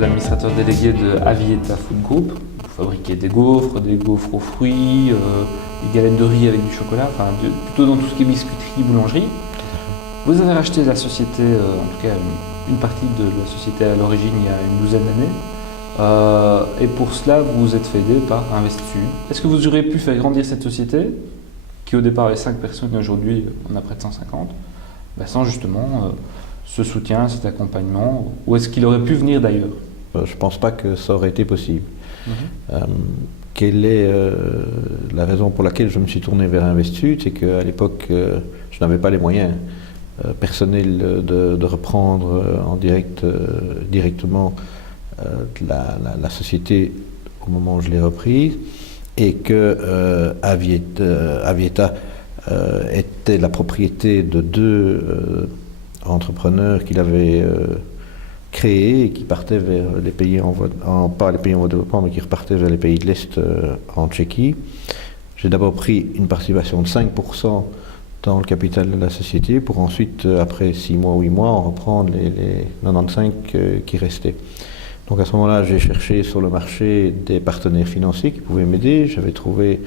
l'administrateur délégué de Avieta Food Group. Vous fabriquez des gaufres aux fruits, des galettes de riz avec du chocolat, enfin plutôt dans tout ce qui est biscuiterie, boulangerie. Vous avez racheté la société, en tout cas une partie de la société à l'origine il y a une douzaine d'années. Et pour cela, vous vous êtes fait aider par Investsud. Est-ce que vous auriez pu faire grandir cette société, qui au départ avait 5 personnes et aujourd'hui on a près de 150, sans justement ce soutien, cet accompagnement, ou est-ce qu'il aurait pu venir d'ailleurs? Je ne pense pas que ça aurait été possible. Quelle est la raison pour laquelle je me suis tourné vers Investsud? C'est qu'à l'époque, je n'avais pas les moyens personnels de reprendre directement la société au moment où je l'ai reprise, et que Avieta était la propriété de deux entrepreneurs qu'il avait créés et qui partaient vers les pays pas les pays en voie de développement, mais qui repartaient vers les pays de l'Est en Tchéquie. J'ai d'abord pris une participation de 5% dans le capital de la société pour ensuite, après 6 mois, 8 mois, en reprendre les 95 qui restaient. Donc à ce moment-là, j'ai cherché sur le marché des partenaires financiers qui pouvaient m'aider. J'avais trouvé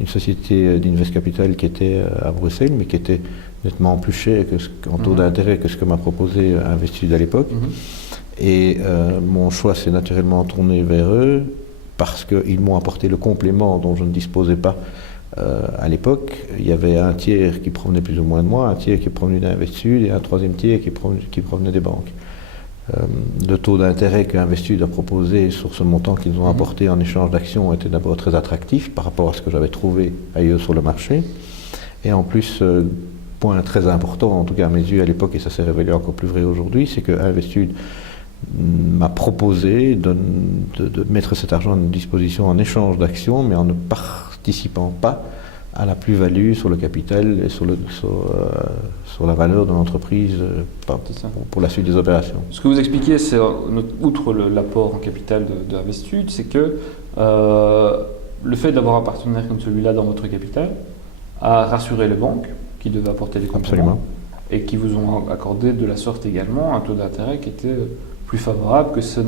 une société d'Invest Capital qui était à Bruxelles, mais qui était nettement plus cher en taux d'intérêt que ce que m'a proposé Investsud à l'époque. Et mon choix s'est naturellement tourné vers eux parce qu'ils m'ont apporté le complément dont je ne disposais pas à l'époque. Il y avait un tiers qui provenait plus ou moins de moi, un tiers qui provenait d'Investsud et un troisième tiers qui provenait des banques. Le taux d'intérêt qu'Investsud a proposé sur ce montant qu'ils ont apporté en échange d'actions était d'abord très attractif par rapport à ce que j'avais trouvé ailleurs sur le marché. Et en plus, point très important, en tout cas à mes yeux à l'époque, et ça s'est révélé encore plus vrai aujourd'hui, c'est que Investsud m'a proposé de mettre cet argent à disposition en échange d'actions, mais en ne participant pas à la plus-value sur le capital et sur la valeur de l'entreprise pour la suite des opérations. Ce que vous expliquez, c'est, outre l'apport en capital d'Investsud, c'est que le fait d'avoir un partenaire comme celui-là dans votre capital a rassuré les banques qui devaient apporter des compléments et qui vous ont accordé de la sorte également un taux d'intérêt qui était plus favorable que ce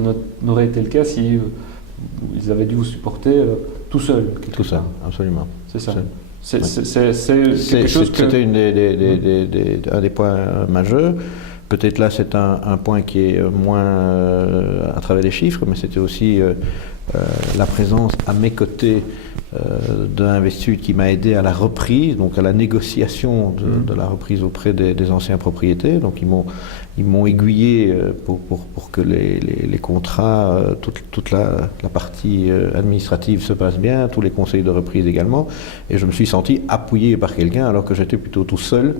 n'aurait été le cas si ils avaient dû vous supporter tout seul. Tout ça, absolument. C'est ça. C'est quelque chose que... C'était un des points majeurs. Peut-être là, c'est un point qui est moins à travers les chiffres, mais c'était aussi la présence à mes côtés d'Investsud qui m'a aidé à la reprise, donc à la négociation de la reprise auprès des anciens propriétaires. Donc ils m'ont aiguillé pour que les contrats, toute la partie administrative se passe bien, tous les conseils de reprise également. Et je me suis senti appuyé par quelqu'un alors que j'étais plutôt tout seul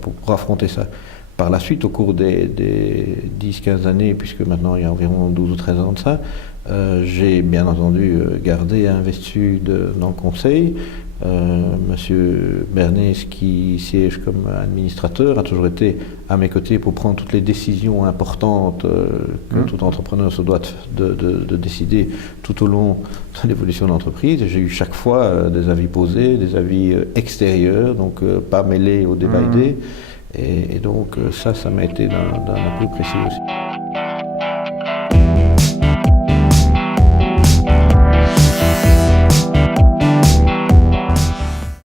pour affronter ça. Par la suite, au cours des 10-15 années, puisque maintenant il y a environ 12 ou 13 ans de ça, j'ai bien entendu gardé Investsud dans le conseil. Monsieur Bernès, qui siège comme administrateur, a toujours été à mes côtés pour prendre toutes les décisions importantes que tout entrepreneur se doit de décider tout au long de l'évolution de l'entreprise. J'ai eu chaque fois des avis posés, des avis extérieurs, donc pas mêlés au débat idée. Et donc ça m'a été d'un appui précieux aussi.